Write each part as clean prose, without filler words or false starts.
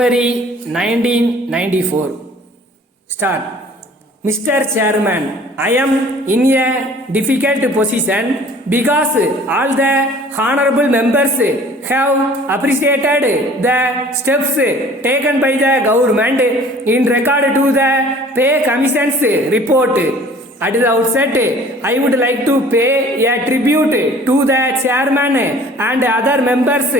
February 1994. Start. Mr. Chairman, I am in a difficult position because all the honorable members have appreciated the steps taken by the government in regard to the Pay Commission's report. At the outset, I would like to pay a tribute to the chairman and other members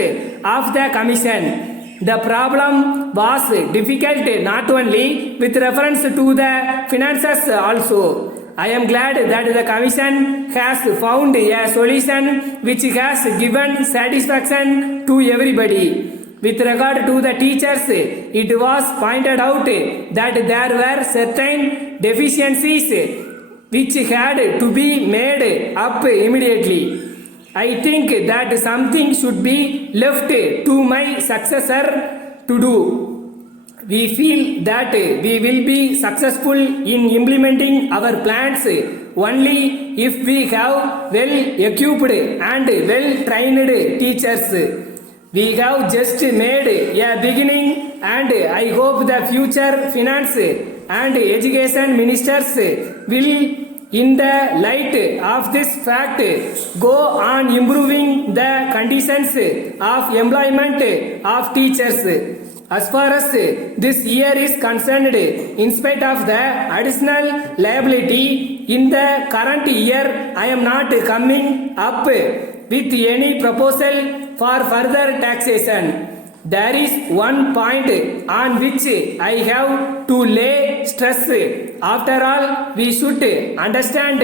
of the commission. The problem was difficult not only with reference to the finances also. I am glad that the commission has found a solution which has given satisfaction to everybody. With regard to the teachers, it was pointed out that there were certain deficiencies which had to be made up immediately. I think that something should be left to my successor to do. We feel that we will be successful in implementing our plans only if we have well-equipped and well-trained teachers. We have just made a beginning, and I hope the future finance and education ministers will, in the light of this fact, go on improving the conditions of employment of teachers. As far as this year is concerned, in spite of the additional liability in the current year, I am not coming up with any proposal for further taxation. There is one point on which I have to lay stress. After all, we should understand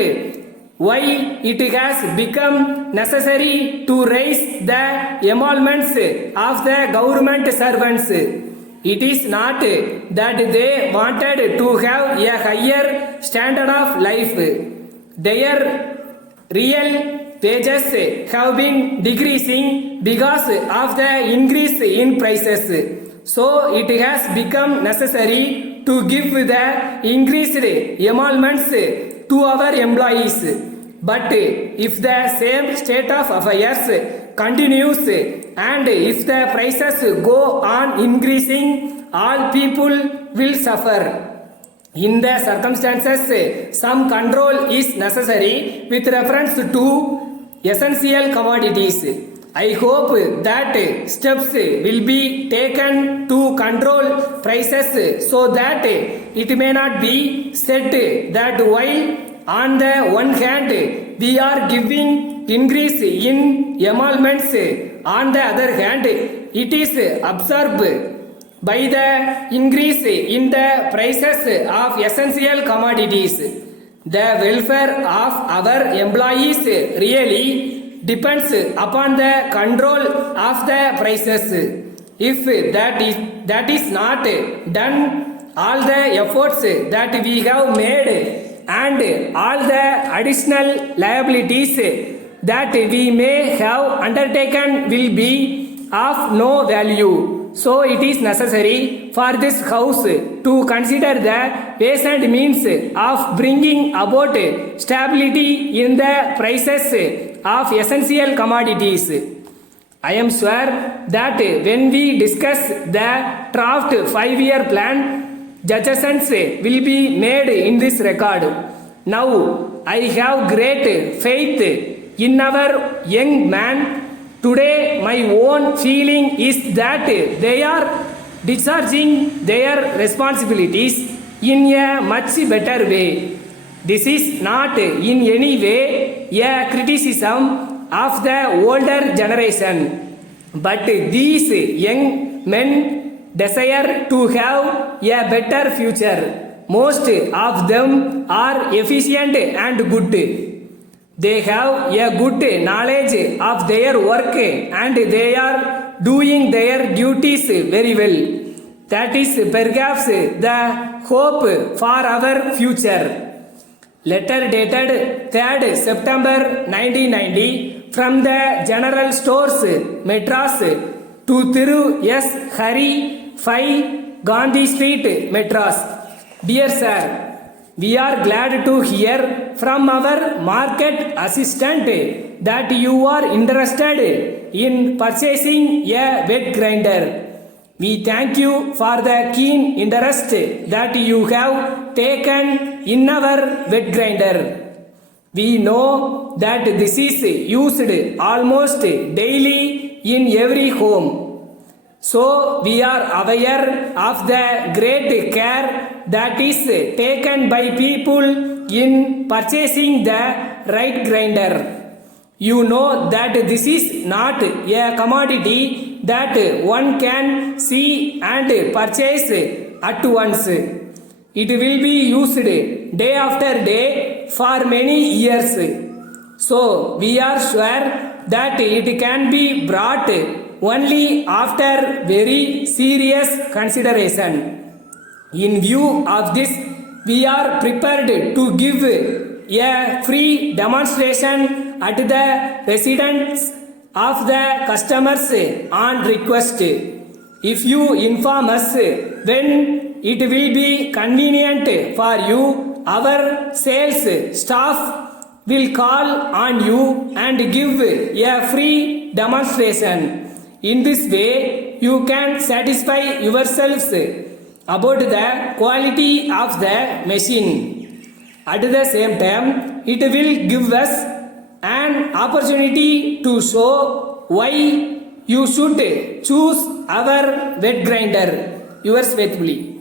why it has become necessary to raise the emoluments of the government servants. It is not that they wanted to have a higher standard of life. Their real wages have been decreasing because of the increase in prices. So it has become necessary to give the increased emoluments to our employees. But if the same state of affairs continues and if the prices go on increasing, all people will suffer. In the circumstances, some control is necessary with reference to essential commodities. I hope that steps will be taken to control prices so that it may not be said that while on the one hand we are giving increase in emoluments, on the other hand it is absorbed by the increase in the prices of essential commodities. The welfare of our employees really depends upon the control of the prices. If that is not done, all the efforts that we have made and all the additional liabilities that we may have undertaken will be of no value. So it is necessary for this House to consider the ways and means of bringing about stability in the prices of essential commodities. I am sure that when we discuss the draft 5-year plan, judgments will be made in this regard. Now, I have great faith in our young man. Today, my own feeling is that they are discharging their responsibilities in a much better way. This is not in any way a criticism of the older generation, but these young men desire to have a better future. Most of them are efficient and good. They have a good knowledge of their work and they are doing their duties very well. That is perhaps the hope for our future. Letter dated 3rd September 1990 from the General Stores, Madras to Thiru S. Hari, 5 Gandhi Street, Madras. Dear Sir, we are glad to hear from our market assistant that you are interested in purchasing a wet grinder. We thank you for the keen interest that you have taken in our wet grinder. We know that this is used almost daily in every home. So we are aware of the great care that is taken by people in purchasing the right grinder. You know that this is not a commodity that one can see and purchase at once. It will be used day after day for many years. So we are sure that it can be brought only after very serious consideration. In view of this, we are prepared to give a free demonstration at the residence of the customers on request. If you inform us when it will be convenient for you, our sales staff will call on you and give a free demonstration. In this way, you can satisfy yourselves about the quality of the machine. At the same time, it will give us an opportunity to show why you should choose our wet grinder. Yours faithfully.